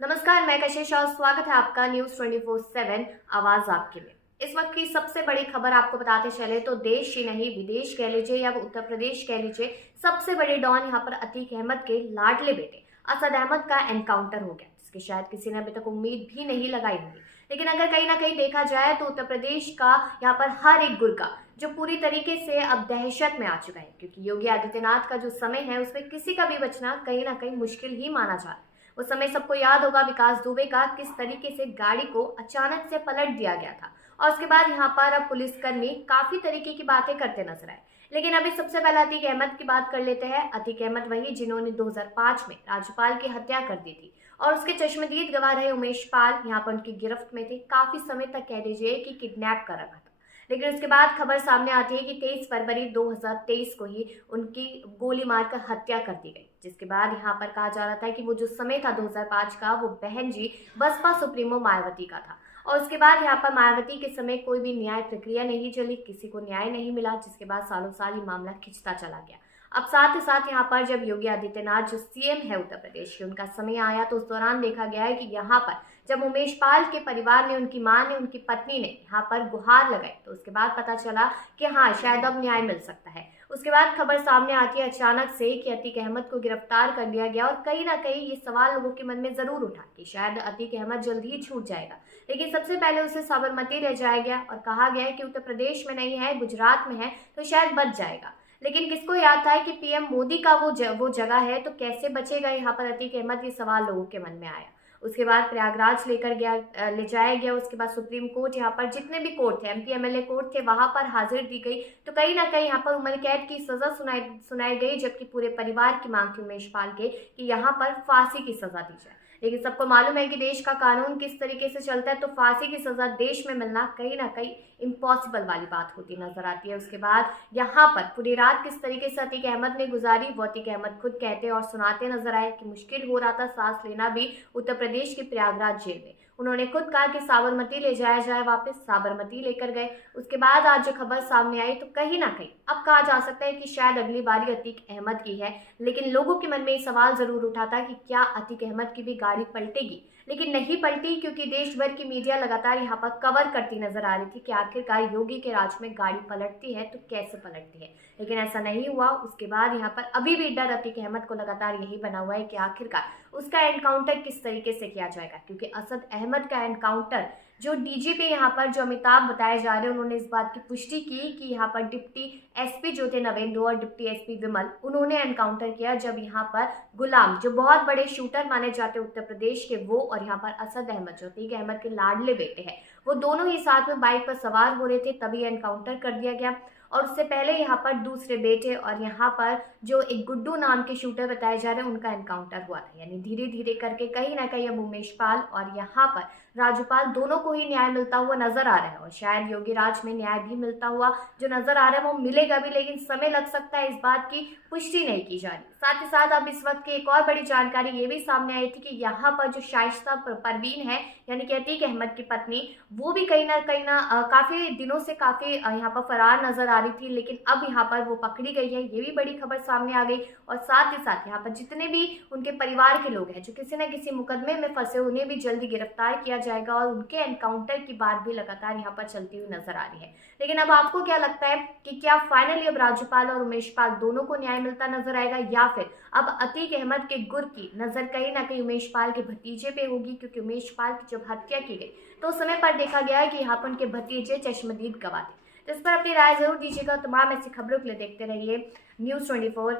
नमस्कार, मैं कशिश और स्वागत है आपका न्यूज 24/7 आवाज आपके लिए। इस वक्त की सबसे बड़ी खबर आपको बताते चले तो देश ही नहीं विदेश कह लीजिए या उत्तर प्रदेश कह लीजिए, सबसे बड़ी डॉन यहाँ पर अतीक अहमद के लाडले बेटे असद अहमद का एनकाउंटर हो गया, जिसकी शायद किसी ने अभी तक उम्मीद भी नहीं लगाई होगी। लेकिन अगर कहीं ना कहीं देखा जाए तो उत्तर प्रदेश का यहाँ पर हर एक गुर्गा जो पूरी तरीके से अब दहशत में आ चुका है, क्योंकि योगी आदित्यनाथ का जो समय है उसमें किसी का भी बचना कहीं ना कहीं मुश्किल ही माना जा रहा है। उस समय सबको याद होगा विकास दुबे का किस तरीके से गाड़ी को अचानक से पलट दिया गया था, और उसके बाद यहाँ पर अब पुलिसकर्मी काफी तरीके की बातें करते नजर आए। लेकिन अभी सबसे पहले अतीक अहमद की बात कर लेते हैं। अतीक अहमद वही जिन्होंने 2005 में राज्यपाल की हत्या कर दी थी, और उसके चश्मदीद गवाह रहे उमेश पाल यहाँ पर उनकी गिरफ्त में थे, काफी समय तक कह लीजिए कि किडनैप कर रखा था। लेकिन उसके बाद खबर सामने आती है कि 23 फरवरी 2023 को ही उनकी गोली मारकर हत्या कर दी गई, जिसके बाद यहाँ पर कहा जा रहा था कि वो जो समय था 2005 का, वो बहन जी बसपा सुप्रीमो मायावती का था। और उसके बाद यहाँ पर मायावती के समय कोई भी न्याय प्रक्रिया नहीं चली, किसी को न्याय नहीं मिला, जिसके बाद सालों साल ये मामला खिंचता चला गया। अब साथ ही साथ यहाँ पर जब योगी आदित्यनाथ जो सीएम है उत्तर प्रदेश के, उनका समय आया तो उस दौरान देखा गया है कि यहाँ पर जब उमेश पाल के परिवार ने, उनकी मां ने, उनकी पत्नी ने यहाँ पर गुहार लगाई, तो उसके बाद पता चला कि हाँ शायद अब न्याय मिल सकता है। उसके बाद खबर सामने आती है अचानक से कि अतीक अहमद को गिरफ्तार कर लिया गया, और कहीं ना कहीं ये सवाल लोगों के मन में जरूर उठा कि शायद अतीक अहमद जल्द ही छूट जाएगा। लेकिन सबसे पहले उसे साबरमती ले जाया गया और कहा गया कि उत्तर प्रदेश में नहीं है, गुजरात में है, तो शायद बच जाएगा। लेकिन किसको याद था कि पीएम मोदी का वो जगह है, तो कैसे बचेगा यहाँ पर अतीक अहमद, ये सवाल लोगों के मन में आया। उसके बाद प्रयागराज ले जाया गया। उसके बाद सुप्रीम कोर्ट, यहाँ पर जितने भी कोर्ट थे, एमपी एमएलए कोर्ट थे, वहां पर हाजिर दी गई। तो कहीं ना कहीं यहाँ पर उम्र कैद की सजा सुनाई गई, जबकि पूरे परिवार की मांग थी उमेश पाल के कि यहाँ पर फांसी की सजा दी जाए। लेकिन सबको मालूम है कि देश का कानून किस तरीके से चलता है, तो फांसी की सजा देश में मिलना कहीं ना कहीं इम्पॉसिबल वाली बात होती नजर आती है। उसके बाद यहाँ पर पूरी रात किस तरीके से अतीक अहमद ने गुजारी, वो अतीक अहमद खुद कहते और सुनाते नजर आए कि मुश्किल हो रहा था सांस लेना भी उत्तर प्रदेश के प्रयागराज जेल में। उन्होंने खुद कहा कि साबरमती ले जाया जाए, वापस साबरमती लेकर गए। उसके बाद आज जो खबर सामने आई, तो कहीं ना कहीं अब कहा जा सकता है कि शायद अगली बारी अतीक अहमद की है। लेकिन लोगों के मन में ये सवाल जरूर उठा था कि क्या अतीक अहमद की भी गाड़ी पलटेगी, लेकिन नहीं पलटी, क्योंकि देश भर की मीडिया लगातार यहाँ पर कवर करती नजर आ रही थी कि आखिरकार योगी के राज में गाड़ी पलटती है तो कैसे पलटती है। लेकिन ऐसा नहीं हुआ। उसके बाद यहाँ पर अभी भी डर अतीक अहमद को लगातार यही बना हुआ है कि आखिरकार उसका एनकाउंटर किस तरीके से किया जाएगा, क्योंकि असद अहमद का एनकाउंटर जो डीजीपी यहाँ पर जो अमिताभ बताए जा रहे हैं, उन्होंने इस बात की पुष्टि की कि यहाँ पर डिप्टी एसपी जो थे नवेंदु और डिप्टी एसपी विमल, उन्होंने एनकाउंटर किया जब यहाँ पर गुलाम जो बहुत बड़े शूटर माने जाते उत्तर प्रदेश के, वो और यहाँ पर असद अहमद जो अतीक अहमद के लाडले बेटे हैं, वो दोनों ही साथ में बाइक पर सवार हो रहे थे, तभी एनकाउंटर कर दिया गया। और उससे पहले यहाँ पर दूसरे बेटे और यहाँ पर जो एक गुड्डू नाम के शूटर बताए जा रहे हैं, उनका एनकाउंटर हुआ था। यानी धीरे धीरे करके कहीं ना कहीं अब उमेश पाल और यहाँ पर राज्यपाल दोनों को ही न्याय मिलता हुआ नजर आ रहा है, और शायद योगी राज में न्याय भी मिलता हुआ जो नजर आ रहा है वो मिलेगा भी, लेकिन समय लग सकता है, इस बात की पुष्टि नहीं की जा रही। साथ ही साथ अब इस वक्त की एक और बड़ी जानकारी ये भी सामने आई थी कि यहाँ पर जो शाइस्ता परवीन है, यानी कि अतीक अहमद की पत्नी, वो भी कहीं ना काफी दिनों से काफी यहाँ पर फरार नजर आ रही थी, लेकिन अब यहाँ पर वो पकड़ी गई है, ये भी बड़ी खबर सामने आ गई। और साथ ही साथ यहाँ पर जितने भी उनके परिवार के लोग हैं जो किसी न किसी मुकदमे में फंसे, उन्हें भी जल्दी गिरफ्तार किया जाएगा, और उनके एनकाउंटर की बात भी लगातार यहाँ पर चलती हुई नजर आ रही है। लेकिन अब आपको क्या लगता है कि क्या फाइनली अब राज्यपाल और उमेश पाल दोनों को न्याय मिलता नजर आएगा, या फिर अब अतीक अहमद के गुर की नजर कहीं ना कहीं उमेश पाल के भतीजे पे होगी, क्योंकि उमेश पाल की जब हत्या की गई तो उस समय पर देखा गया है कि यहाँ पर उनके भतीजे चश्मदीद गवाह थे। तो इस पर अपनी राय जरूर दीजिएगा। तमाम ऐसी खबरों के लिए देखते रहिए न्यूज़ 24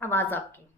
आवाज आपकी।